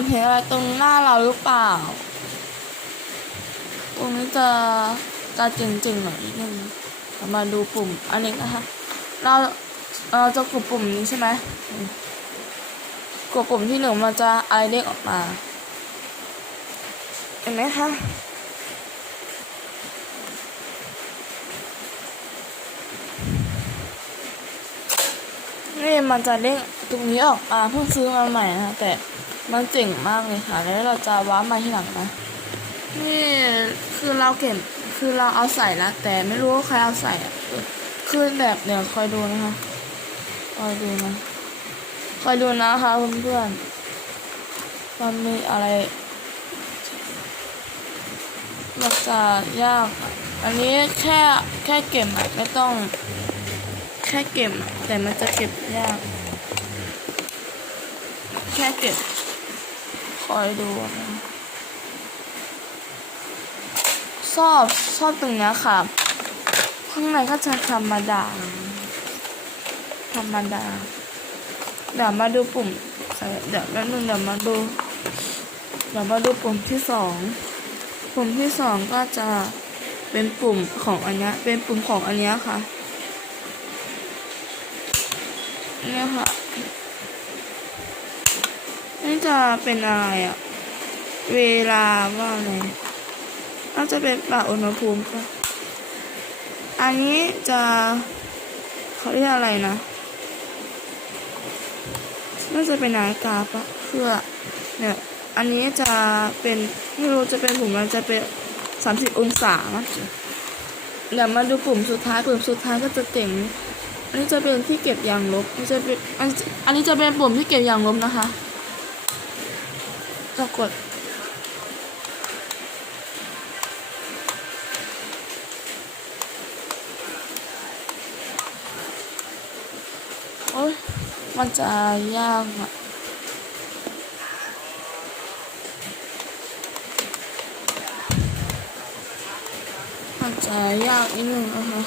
นเห็นอะไรตรงหน้าเราหรือเปล่า ตรงนี้จะจะจริงๆหน่อยนิดนึงมาดูปุ่มอันนี้นะคะเราเราจะกดปุ่มนี้ใช่ไหมอืมกดปุ่มที่หนึ่งมันจะอะไรเด้งออกมา เห็นไหมคะนี่มันจะเด้ง ตรงนี้ออกมาเพิ่งซื้อมาใหม่นะแต่มันเจ๋งมากเลยค่ะ แล้วเราจะว้ามาที่หลังนะนี่คือเราเก็บคือเราเอาใส่แล้วแต่ไม่รู้ว่าใครเอาใส่อะคือแบบเดี๋ยวคอยดูนะคะคอยดูนะคอยดูนะคะเพื่อนๆมันมีอะไรมันจะยาก อันนี้แค่แค่เก็บไม่ต้อง แค่เก็บแต่มันจะเก็บยาก ค่เก็บคอยดูนะชอบชอบตรงเนี้ยค่ะข้างในก็จะธรรมดา ธรรมดา เดี๋ยวมาดูปุ่มเดี๋ยวแป๊บนึงเดี๋ยวมาดู เดี๋ยวมาดูปุ่มที่สอง ปุ่มที่สองก็จะเป็นปุ่มของอันเนี้ยเป็นปุ่มของอันเนี้ยค่ะ เนี่ยค่ะ จะเป็นอะไรอะเวลาว่าอะไรน่าจะเป็นปรับอุณหภูมิค่ะอันนี้จะเขาเรียกอะไรนะ น่าจะเป็นนาฬิกาปะเพื่อเนี่ย อันนี้จะเป็นไม่รู้จะเป็นปุ่มมันจะเป็นสามสิบองศานะเดี๋ยวมาดูปุ่มสุดท้ายปุ่มสุดท้ายก็จะเจ๋งอันนี้จะเป็นที่เก็บยางลบอันนี้จะเป็นอันนี้จะเป็นปุ่มที่เก็บยางลบนะคะ จะกดโอ้ยมันจะยากอะมันจะยากนิดนึงนะคะ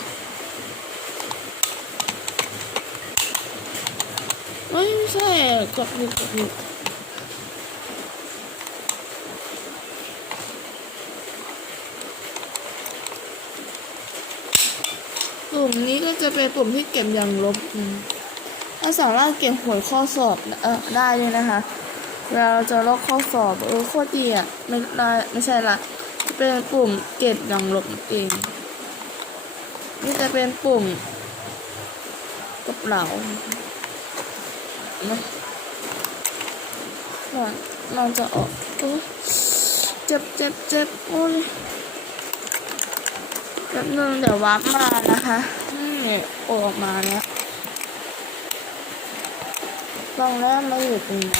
เฮ้ยไม่ใช่อะกดผิดกดผิดปุ่ มนี้ก็จะเป็นปุ่มที่เก็บอย่างลบอืมถ้าสามารถเก็บหัวข้อสอบเออได้ด้วยนะคะเวลาเราจะลอกข้อสอบเออโคตรดีอะไม่ได้ไม่ใช่ละเป็นปุ่มเก็บอย่างลบเองนี่จะเป็นปุ่มกระเป๋านะมันมันจะออกโอ้ยเจ็บเจ็บเจ็บโอ้ยแป๊บนึงเดี๋ยววับมานะคะ นี่โออกมาแล้วลองแรกมาอยู่ตรงนี้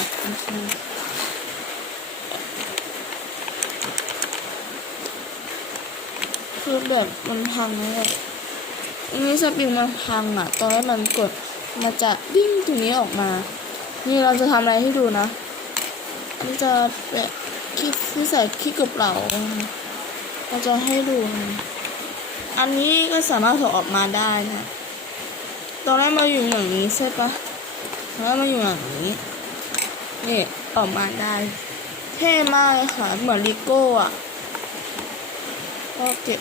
คือแบบมันพังเลยอันนี้สปริงมันพังอะ ตอนแรกมันกดมันจะดิ้งตรงนี้ออกมา นี่เราจะทำอะไรให้ดูนะอันจะแบบคิดที่ใส่ขี้กระเป๋าเราจะให้ดูนะ อันนี้ก็สามารถถอดออกมาได้นะตอนแรกมาอยู่อย่างนี้ใช่ปะตอนแรกมาอยู่อย่างนี้นี่ออกมาได้ เท่มากเลยค่ะ เหมือนลิโก้อะก็เก็บ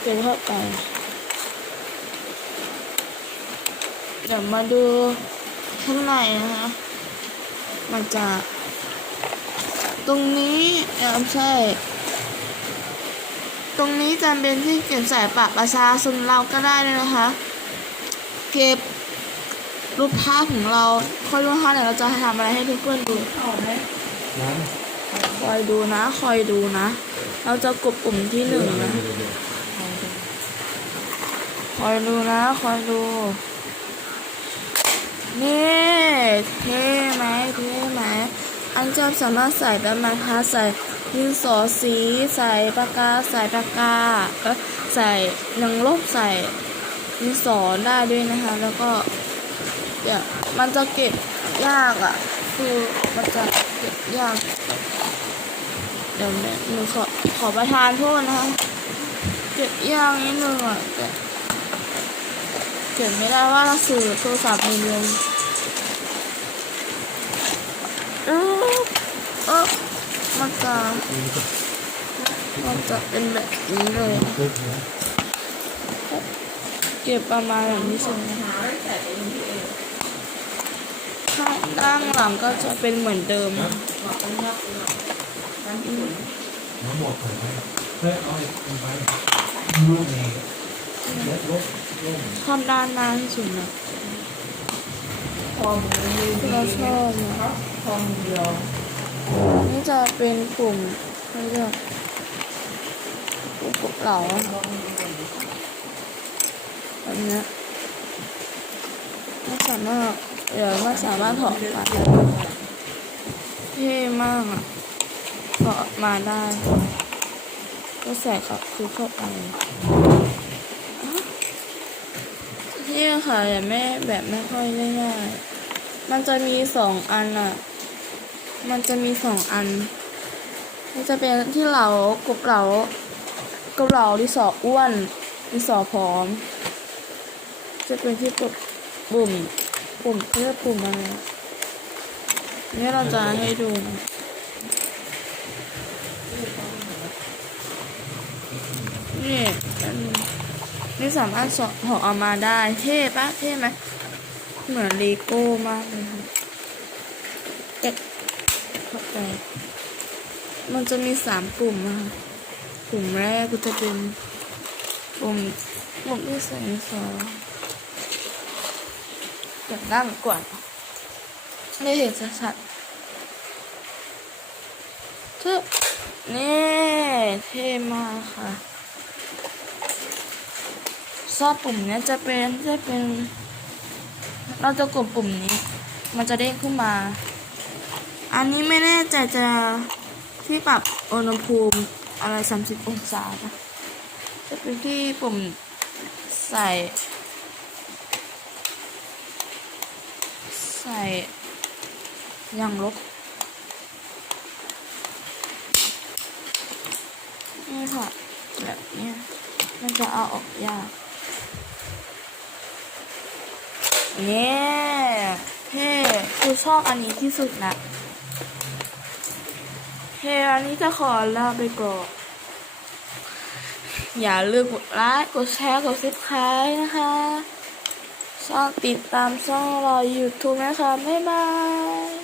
เก็บเข้าไปเดี๋ยวมาดูข้างในนะคะมันจะ ตรงนี้ออไม่ใช่ ตรงนี้จะเป็นที่เก็บใส่ปากประชาชนเราก็ได้เลยนะคะ เก็บรูปภาพของเราค่อยรูปภาพเดี๋ยวเราจะทำอะไรให้เพื่อนๆดูคอยดูนะ คอยดูนะ เราจะกดปุ่มที่หนึ่งนะคอยดูนะ คอยดู นี่เท่ไหมเท่ไหมอันจะสามารถใส่ได้ไหมคะใส่ ดินสอสีใส่ปากกาใส่ปากกาเออใส่หนังลบใส่ดินสอได้ด้วยนะคะ แล้วก็เดี๋ยวมันจะเก็บยากอะ คือมันจะเก็บยาก เดี๋ยวแม่หนูขอขอประทานโทษนะคะเก็บยากนิดนึงอะแต่เก็บไม่ได้ว่าเราสื่อโทรศัพท์มีลมออมั นจะมันจะเป็นแบบนี้เลยเก็บประมาณแบบนี้ใช่ไหมข้างด้านหลังก็จะเป็นเหมือนเดิมน้ำหมดไปเฮ้ยเอาอีกไปนี่เล็ดลบล่มชอบด้านหน้าที่สุดนะพอมือเราชอบนะพอมือเดียว นี่จะเป็นกลุ่มเขาเรียกกลุ่มกเหล่าอะแบบนี้ยไม่สามารถเดี๋ยวไม่สามารถถอดมาได้เท่มากอะถอดมาได้ ก็ใส่เข้าคือเข้าไปนี่ค่ะแต่ไม่แบบไม่ค่อยได้ง่ายมันจะมีสองอันอะ มันจะมีสองอันมันจะเป็นที่เหลากบเหลากบเหลาดินสออ้วนดินสอผอม จะเป็นที่กดปุ่มปุ่มเขาเรียกปุ่มอะไรนี่เราจะให้ดูนะนี่อันนี่สามารถสอห่อออกมาได้ เท่ปะเท่ไหมเหมือนเลโก้มากเลยค่ะ ไป มันจะมีสามปุ่มนะคะปุ่มแรกก็จะเป็นปุ่มปุ่มที่ใส่สองอย่งนั่งก่อนได้เห็นชัดๆทึบนี่เท่มากค่ะซอบปุ่มนี้จะเป็นจะเป็น เราจะกดปุ่มนี้ มันจะเด้งขึ้นมา อันนี้ไม่แน่ใจจะที่ปรับอุณหภูมิอะไร 30 องศานะจะเป็นที่ปุ่มใส่ ใส่ยางลบนี่ค่ะ แบบนี้มันจะเอาออกยากเนี่ยเท่คือชอบอันนี้ที่สุดนะ เฮวันนี้จะขอลาไปก่อน อย่าลืมกดไลค์ กดแชร์ กดซับสไครต์นะคะช่องติดตามช่องเรา YouTube นะคะ บ๊ายบาย